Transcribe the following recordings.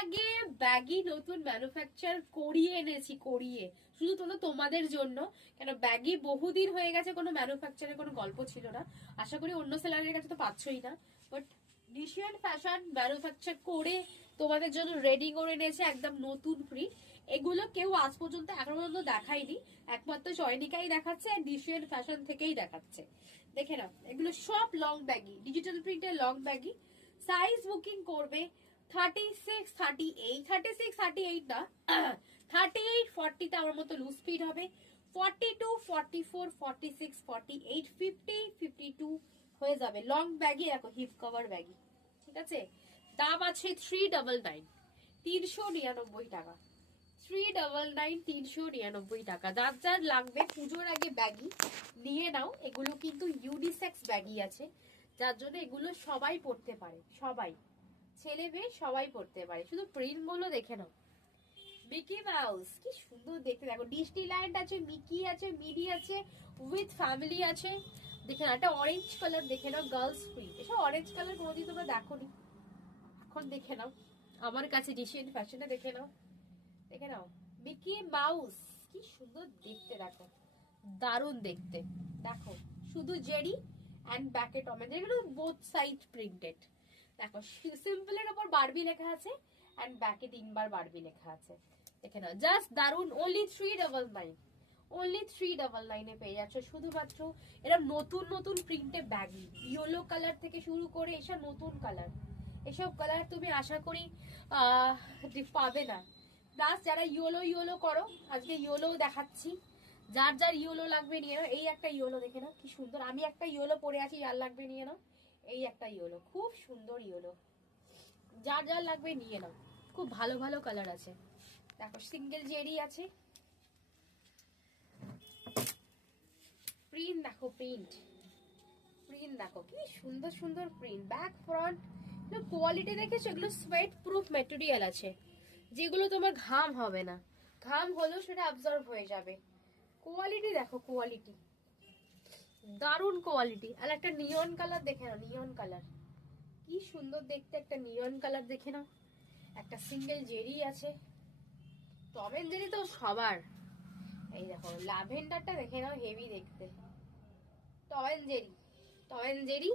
আগে ব্যাগি নতুন ম্যানুফ্যাকচার করিয়ে এনেছি, করিয়ে শুধু তোমাদের জন্য। কেন ব্যাগি বহুদিন হয়ে গেছে, কোনো ম্যানুফ্যাকচারের কোনো গল্প ছিল না। আশা করি অন্য সেলারের কাছে তো পাচ্ছই না, বাট ডিসিয়ান ফ্যাশন ম্যানুফ্যাকচার করে তোমাদের জন্য রেডি করে এনেছে একদম নতুন প্রিন্ট। এগুলো কেউ আজ পর্যন্ত এখনো পর্যন্ত দেখায়নি, একমাত্র চয়নিকাই দেখাচ্ছে আর ডিসিয়ান ফ্যাশন থেকেই দেখাচ্ছে। দেখে নাও, এগুলো সব লং ব্যাগি, ডিজিটাল প্রিন্টের লং ব্যাগি। সাইজ বুকিং করবে 36, 38, 36, 38 না, 38, 40 তে আমার মতো লুজ ফিট হবে। 42, 44, 46, 48, 50, 52 হয়ে যাবে লং ব্যাগি। দেখো হিপ কভার ব্যাগি, ঠিক আছে। দাম আছে 399, 399 টাকা। 399, 399 টাকা। যার যার লাগবে পুজোর আগে ব্যাগি নিয়ে নাও। এগুলো কিন্তু ইউনিসেক্স ব্যাগি আছে, যার জন্য এগুলো সবাই পড়তে পারে, সবাই, ছেলে মেয়ে সবাই পড়তে পারে। শুধু প্রিন্ট গুলো দেখে নাও। মিকি মাউস কি সুন্দর দেখতে, দেখো ডিজনিল্যান্ড আছে, মিকি আছে, মিনি আছে, উইথ ফ্যামিলি আছে। দেখে নাও, একটা অরেঞ্জ কালার দেখে নাও, গার্লস প্রিন্ট। এসব অরেঞ্জ কালার কোনোদিন তোমরা দেখোনি, এখন দেখে নাও। আমার কাছে ডিসিয়ান ফ্যাশনে দেখে নাও, দেখে নাও। মিকি মাউস কি সুন্দর দেখতে, দেখো দারুণ দেখতে। দেখো শুধু জেরি অ্যান্ড ব্যাকে টমে, যেগুলো বোথ সাইড প্রিন্টেড। দেখো সিম্পলের ওপর বারবি লেখা আছে অ্যান্ড ব্যাকে 3বার বারবি লেখা আছে। দেখে নাও, জাস্ট দারুণ। অনলি 399, অনলি 399 এ পেয়ে যাচ্ছ শুধুমাত্র। এরা নতুন নতুন প্রিন্টে ব্যাগি, ইয়েলো কালার থেকে শুরু করে এসব নতুন কালার। এসব কালার তুমি আশা করি পাবে না। প্লাস যারা ইয়েলো ইয়েলো করো, আজকে ইয়েলো দেখাচ্ছি। যার যার ইয়েলো লাগবে নিয়ে নাও। এই একটা ইয়েলো দেখে নাও কি সুন্দর, আমি একটা ইয়েলো পরে আছি, যার লাগবে নিয়ে নাও। এই একটা ইয়েলো, খুব সুন্দর ইয়েলো, যার যার লাগবে নিয়ে নাও। খুব ভালো ভালো কালার আছে। দেখো সিঙ্গেল জেরি আছে, প্রিন্ট দেখো, প্রিন্ট প্রিন্ট দেখো কি সুন্দর সুন্দর প্রিন্ট, ব্যাক ফ্রন্ট। কোয়ালিটি দেখেছো, এগুলো সোয়েট প্রুফ ম্যাটেরিয়াল আছে, যেগুলো তোমার ঘাম হবে না, ঘাম হলেও সেটা অ্যাবজর্ব হয়ে যাবে। কোয়ালিটি দেখো, কোয়ালিটি দারুণ কোয়ালিটি। আর একটা নিয়ন কালার দেখে নাও, নিয়ন কালার কি সুন্দর দেখতে, একটা নিয়ন কালার দেখে নাও। একটা সিঙ্গেল জেরি আছে, টম এন্ড জেরি তো সবার। এই দেখো ল্যাভেন্ডারটা দেখে নাও, হেভি দেখতে। Tom and Jerry, Tom and Jerry.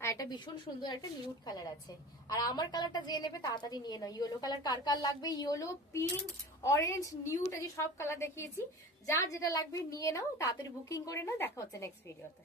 আর একটা ভীষণ সুন্দর একটা নিউড কালার আছে। আর আমার কালারটা যে নেবে তাড়াতাড়ি নিয়ে নাও। ইয়েলো কালার কার কার লাগবে, ইয়েলো, পিঙ্ক, অরেঞ্জ, নিউড, এই সব কালার দেখিয়েছি। যার যেটা লাগবে নিয়ে নাও, তাড়াতাড়ি বুকিং করে নাও। দেখা হচ্ছে নেক্সট ভিডিওতে।